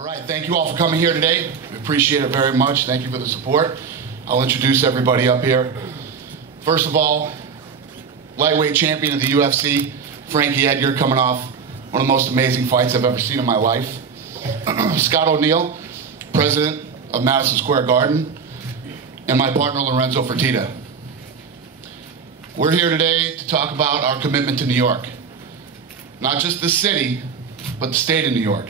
All right, thank you all for coming here today. We appreciate it very much. Thank you for the support. I'll introduce everybody up here. First of all, lightweight champion of the UFC, Frankie Edgar, coming off one of the most amazing fights I've ever seen in my life. Scott O Neill, president of Madison Square Garden, and my partner Lorenzo Fertitta. We're here today to talk about our commitment to New York. Not just the city, but the state of New York.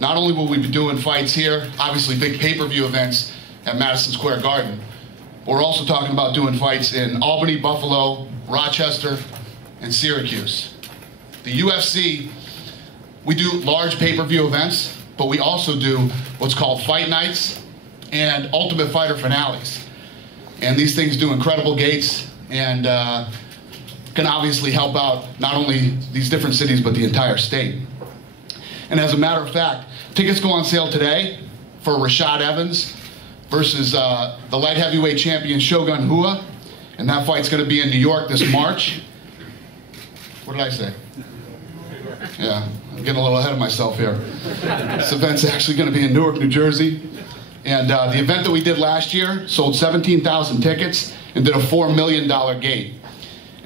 Not only will we be doing fights here, obviously big pay-per-view events at Madison Square Garden, but we're also talking about doing fights in Albany, Buffalo, Rochester, and Syracuse. The UFC, we do large pay-per-view events, but we also do what's called fight nights and Ultimate Fighter finales. And these things do incredible gates and can obviously help out not only these different cities, but the entire state. And as a matter of fact, tickets go on sale today for Rashad Evans versus the light heavyweight champion Shogun Rua. And that fight's gonna be in New York this March. What did I say? Yeah, I'm getting a little ahead of myself here. This event's actually gonna be in Newark, New Jersey. And the event that we did last year sold 17,000 tickets and did a $4 million gate.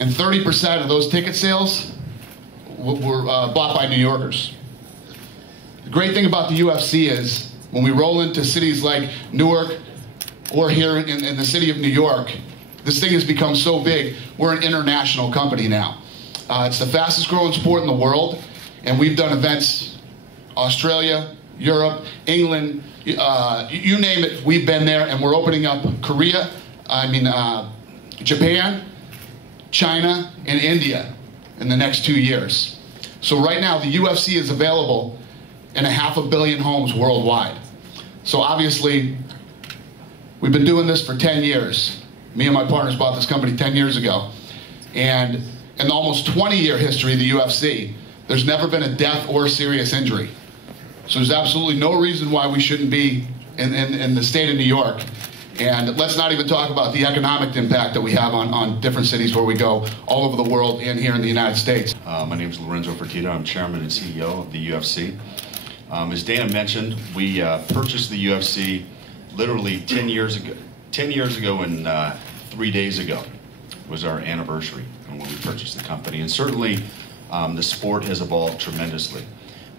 And 30% of those ticket sales were bought by New Yorkers. The great thing about the UFC is when we roll into cities like Newark or here in the city of New York, this thing has become so big, we're an international company now. It's the fastest growing sport in the world, and we've done events, Australia, Europe, England, you name it, we've been there, and we're opening up Japan, China, and India in the next 2 years. So right now, the UFC is available in 500 million homes worldwide. So obviously, we've been doing this for 10 years. Me and my partners bought this company 10 years ago. And in the almost 20-year history of the UFC, there's never been a death or serious injury. So there's absolutely no reason why we shouldn't be in the state of New York. And let's not even talk about the economic impact that we have on different cities where we go all over the world and here in the United States. My name is Lorenzo Fertitta. I'm chairman and CEO of the UFC. As Dana mentioned, we purchased the UFC literally 10 years ago. 10 years ago and 3 days ago was our anniversary when we purchased the company. And certainly the sport has evolved tremendously.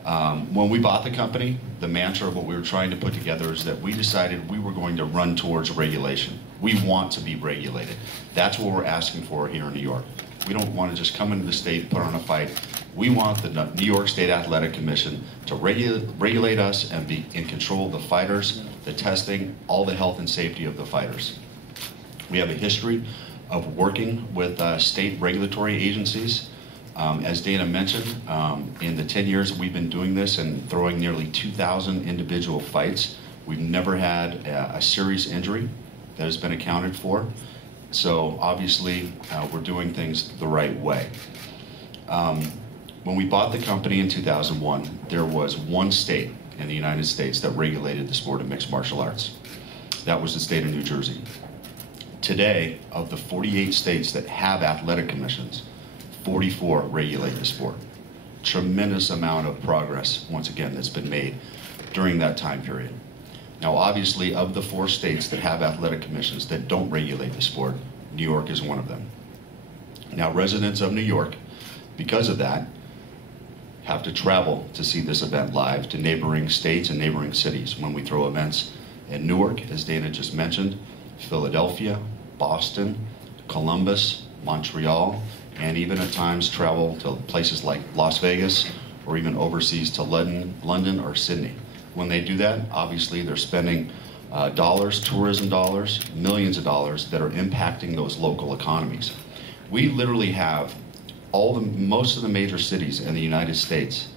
When we bought the company, the mantra of what we were trying to put together is that we decided we were going to run towards regulation. We want to be regulated. That's what we're asking for here in New York. We don't want to just come into the state, put on a fight. We want the New York State Athletic Commission to regulate us and be in control of the fighters, the testing, all the health and safety of the fighters. We have a history of working with state regulatory agencies. As Dana mentioned, in the 10 years we've been doing this and throwing nearly 2,000 individual fights, we've never had a serious injury that has been accounted for. So obviously, we're doing things the right way. When we bought the company in 2001, there was one state in the United States that regulated the sport of mixed martial arts. That was the state of New Jersey. Today, of the 48 states that have athletic commissions, 44 regulate the sport. Tremendous amount of progress, once again, that's been made during that time period. Now, obviously, of the 4 states that have athletic commissions that don't regulate the sport, New York is one of them. Now, residents of New York, because of that, have to travel to see this event live to neighboring states and neighboring cities when we throw events in Newark, as Dana just mentioned, Philadelphia, Boston, Columbus, Montreal, and even at times travel to places like Las Vegas or even overseas to London or Sydney. When they do that, obviously they're spending dollars, tourism dollars, millions of dollars that are impacting those local economies. We literally have most of the major cities in the United States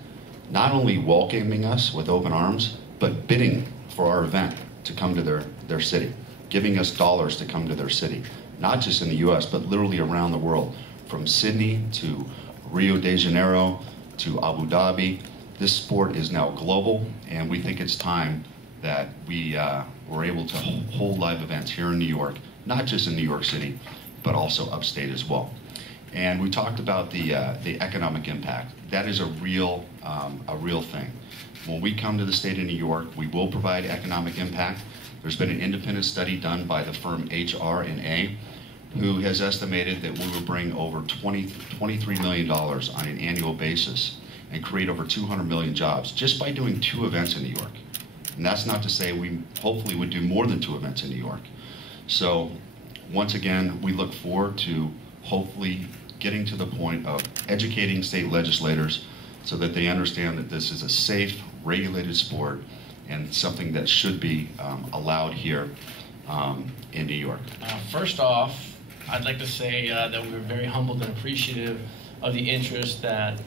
not only welcoming us with open arms, but bidding for our event to come to their city, giving us dollars to come to their city, not just in the US, but literally around the world, from Sydney to Rio de Janeiro to Abu Dhabi. This sport is now global, and we think it's time that we were able to hold live events here in New York, not just in New York City, but also upstate as well. And we talked about the economic impact. That is a real thing. When we come to the state of New York, we will provide economic impact. There's been an independent study done by the firm HR&A, who has estimated that we will bring over $23 million on an annual basis and create over 200 million jobs just by doing 2 events in New York. And that's not to say we hopefully would do more than 2 events in New York. So once again, we look forward to hopefully getting to the point of educating state legislators so that they understand that this is a safe, regulated sport and something that should be allowed here in New York. First off, I'd like to say that we were very humbled and appreciative of the interest that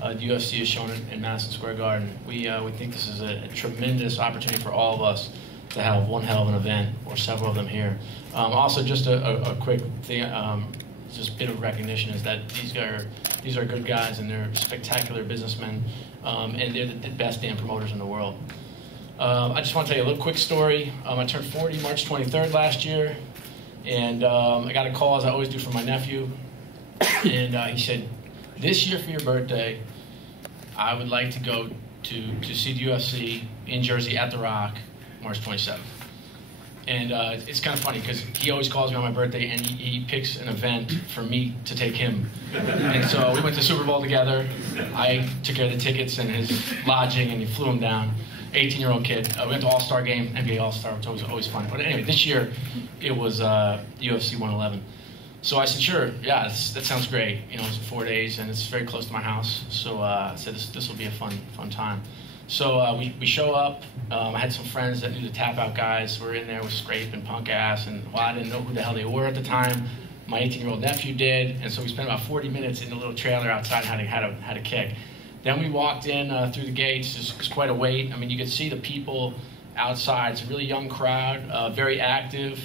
the UFC has shown in Madison Square Garden. We think this is a tremendous opportunity for all of us to have one hell of an event, or several of them here. Also, just a quick thing, just a bit of recognition is that these are good guys, and they're spectacular businessmen, and they're the best damn promoters in the world. I just want to tell you a little quick story. I turned 40 March 23rd last year, and I got a call, as I always do, from my nephew, and he said, "This year for your birthday, I would like to go to see the UFC in Jersey at The Rock, March 27th. And it's kind of funny because he always calls me on my birthday and he picks an event for me to take him. And so we went to Super Bowl together. I took care of the tickets and his lodging, and he flew him down. 18-year-old kid. We went to All-Star game, NBA All-Star, which was always fun. But anyway, this year it was UFC 111. So I said, sure, yeah, that sounds great. You know, it's 4 days and it's very close to my house. So I said, this will be a fun time. So we show up. I had some friends that knew the Tap Out guys. We're in there with Scrape and Punk Ass, and well, I didn't know who the hell they were at the time. My 18-year-old nephew did, and so we spent about 40 minutes in the little trailer outside and had a kick. Then we walked in through the gates. It was quite a wait. I mean, you could see the people outside. It's a really young crowd, very active,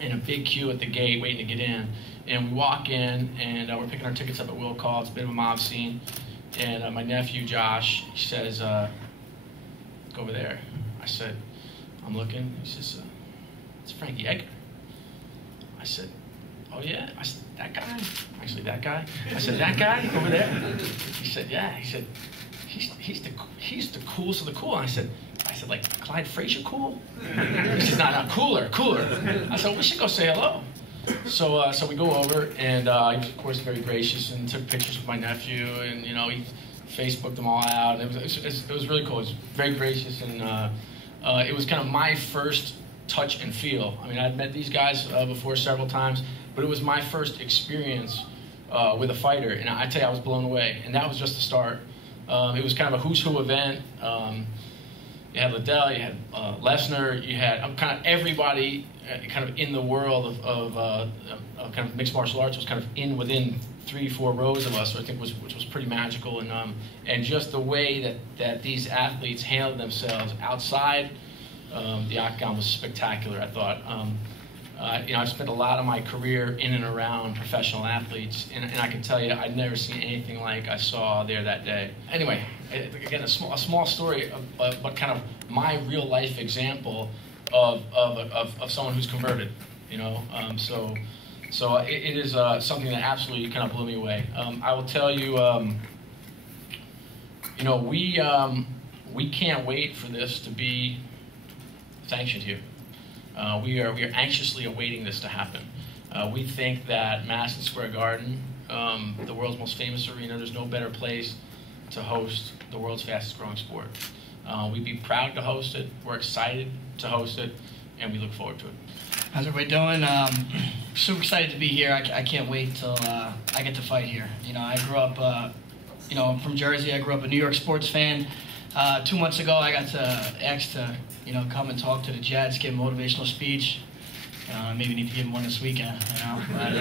in a big queue at the gate waiting to get in. And we walk in, and we're picking our tickets up at Will Call. It's a bit of a mob scene. And my nephew, Josh, he says, go over there. I said, I'm looking. He says, it's Frankie Edgar. I said, oh yeah? I said, that guy? Actually, that guy? I said, that guy over there? He said, yeah. He said, he's the coolest of the cool. I said, like Clyde Frazier cool? He said, no, cooler. I said, we should go say hello. So we go over, and he was, of course, very gracious and took pictures with my nephew, and, you know, he Facebooked them all out. It was really cool. It was very gracious, and it was kind of my first touch and feel. I mean, I'd met these guys before several times, but it was my first experience with a fighter, and I tell you, I was blown away, and that was just the start. It was kind of a who's who event. You had Liddell, you had Lesnar, you had kind of everybody kind of in the world of kind of mixed martial arts was kind of within 3-4 rows of us, which was pretty magical, and just the way that these athletes handled themselves outside the octagon was spectacular. I thought. You know, I've spent a lot of my career in and around professional athletes, and I can tell you, I've never seen anything like I saw there that day. Anyway, again, a small story, but kind of my real life example of someone who's converted. You know, so it is something that absolutely kind of blew me away. I will tell you, you know, we can't wait for this to be sanctioned here. We are anxiously awaiting this to happen. We think that Madison Square Garden, the world's most famous arena, there's no better place to host the world's fastest growing sport. We'd be proud to host it. We're excited to host it, and we look forward to it. How's everybody doing? Super excited to be here. I can't wait till I get to fight here. You know, I grew up, you know, I'm from Jersey. I grew up a New York sports fan. 2 months ago, I got asked to, you know, come and talk to the Jets, give a motivational speech. Maybe need to give him one this weekend, you know. But,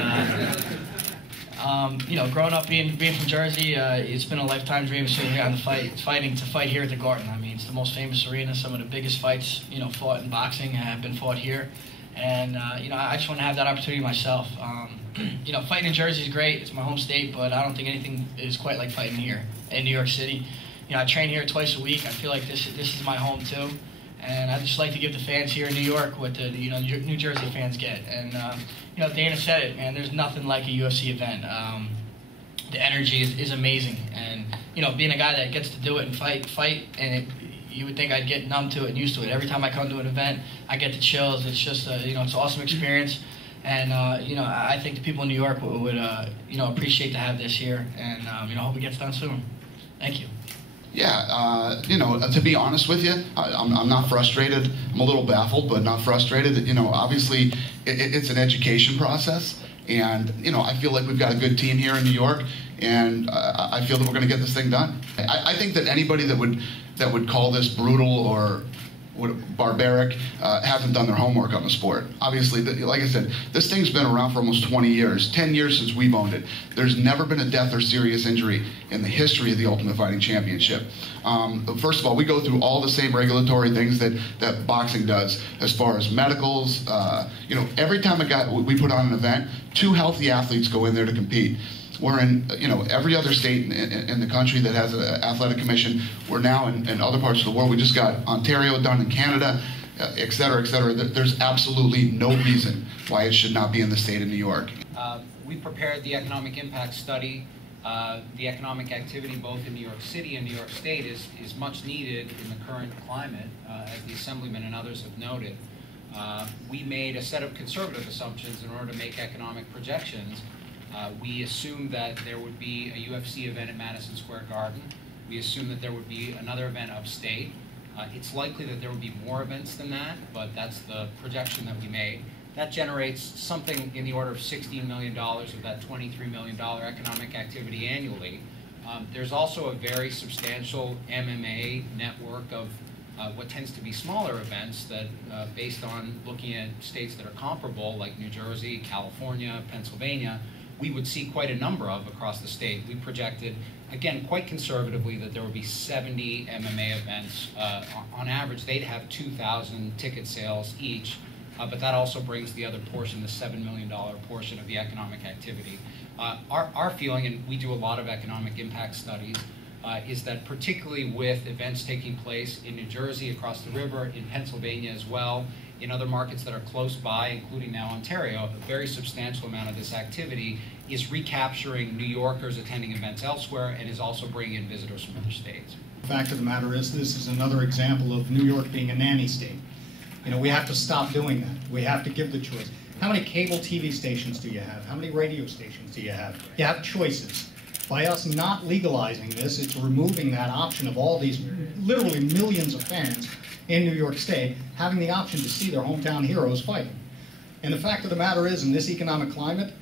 you know, growing up being from Jersey, it's been a lifetime dream sitting here on the fighting here at the Garden. I mean, it's the most famous arena. Some of the biggest fights, you know, fought in boxing have been fought here. And, you know, I just want to have that opportunity myself. You know, fighting in Jersey is great. It's my home state, but I don't think anything is quite like fighting here in New York City. You know, I train here twice a week. I feel like this is my home too, and I just like to give the fans here in New York what the New Jersey fans get. And you know, Dana said it, man. There's nothing like a UFC event. the energy is amazing. And being a guy that gets to do it and fight, and you would think I'd get numb to it and used to it. Every time I come to an event, I get the chills. It's just it's an awesome experience. And I think the people in New York would appreciate to have this here, and hope it gets done soon. Thank you. Yeah, to be honest with you, I'm not frustrated. I'm a little baffled, but not frustrated. Obviously, it's an education process, and I feel like we've got a good team here in New York, and I feel that we're going to get this thing done. I think that anybody that would call this brutal or barbaric hasn't done their homework on the sport. Obviously, like I said, this thing's been around for almost 20 years, 10 years since we've owned it. There's never been a death or serious injury in the history of the Ultimate Fighting Championship. First of all, we go through all the same regulatory things that boxing does, as far as medicals. Every time we put on an event, 2 healthy athletes go in there to compete. We're in, every other state in the country that has an athletic commission. We're now in other parts of the world. We just got Ontario done in Canada, et cetera, et cetera. There's absolutely no reason why it should not be in the state of New York. We prepared the economic impact study. The economic activity both in New York City and New York State is much needed in the current climate, as the Assemblyman and others have noted. We made a set of conservative assumptions in order to make economic projections. We assumed that there would be a UFC event at Madison Square Garden. We assumed that there would be another event upstate. It's likely that there would be more events than that, but that's the projection that we made. That generates something in the order of $16 million of that $23 million economic activity annually. There's also a very substantial MMA network of what tends to be smaller events that, based on looking at states that are comparable, like New Jersey, California, Pennsylvania, we would see quite a number of across the state. We projected, again, quite conservatively, that there would be 70 MMA events. On average, they'd have 2,000 ticket sales each, but that also brings the other portion, the $7 million portion of the economic activity. Our feeling, and we do a lot of economic impact studies, is that particularly with events taking place in New Jersey, across the river, in Pennsylvania as well, in other markets that are close by, including now Ontario, a very substantial amount of this activity is recapturing New Yorkers attending events elsewhere and is also bringing in visitors from other states. The fact of the matter is, this is another example of New York being a nanny state. We have to stop doing that. We have to give the choice. How many cable TV stations do you have? How many radio stations do you have? You have choices. By us not legalizing this, it's removing that option of all these literally millions of fans in New York State having the option to see their hometown heroes fighting. And the fact of the matter is, in this economic climate,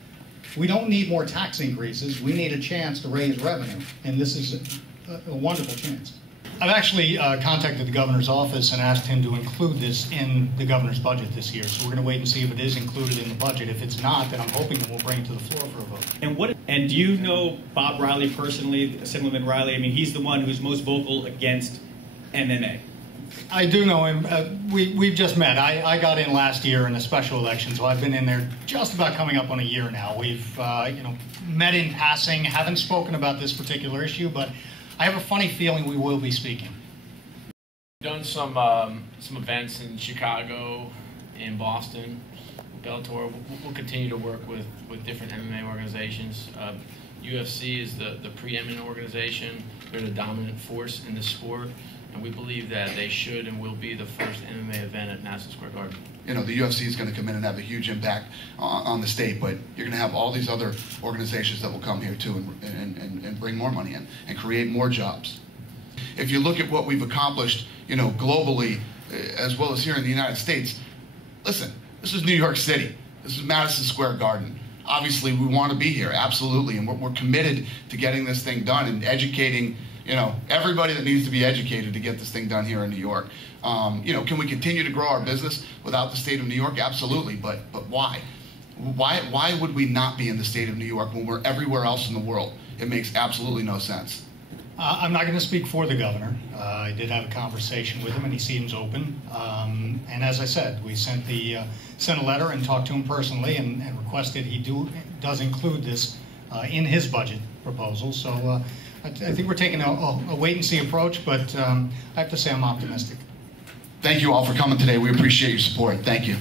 we don't need more tax increases. We need a chance to raise revenue, and this is a wonderful chance. I've actually contacted the governor's office and asked him to include this in the governor's budget this year. So we're going to wait and see if it is included in the budget. If it's not, then I'm hoping that we'll bring it to the floor for a vote. And do you know Bob Riley personally, Assemblyman Riley? I mean, he's the one who's most vocal against MMA. I do know him. We've just met. I got in last year in a special election, so I've been in there just about coming up on a year now. We've met in passing, haven't spoken about this particular issue, but I have a funny feeling we will be speaking. We've done some events in Chicago, in Boston, Bellator. We'll continue to work with different MMA organizations. UFC is the preeminent organization. They're the dominant force in the sport, and we believe that they should and will be the first MMA event at Madison Square Garden. The UFC is going to come in and have a huge impact on the state, but you're going to have all these other organizations that will come here too and bring more money in and create more jobs. If you look at what we've accomplished, globally, as well as here in the United States, listen, this is New York City. This is Madison Square Garden. Obviously, we want to be here, absolutely, and we're committed to getting this thing done and educating everybody that needs to be educated to get this thing done here in New York. Can we continue to grow our business without the state of New York? Absolutely, but why? Why would we not be in the state of New York when we're everywhere else in the world? It makes absolutely no sense. I'm not going to speak for the governor. I did have a conversation with him, and he seems open. And as I said, we sent a letter and talked to him personally and requested he does include this in his budget proposal. So I think we're taking a wait-and-see approach, but I have to say I'm optimistic. Thank you all for coming today. We appreciate your support. Thank you.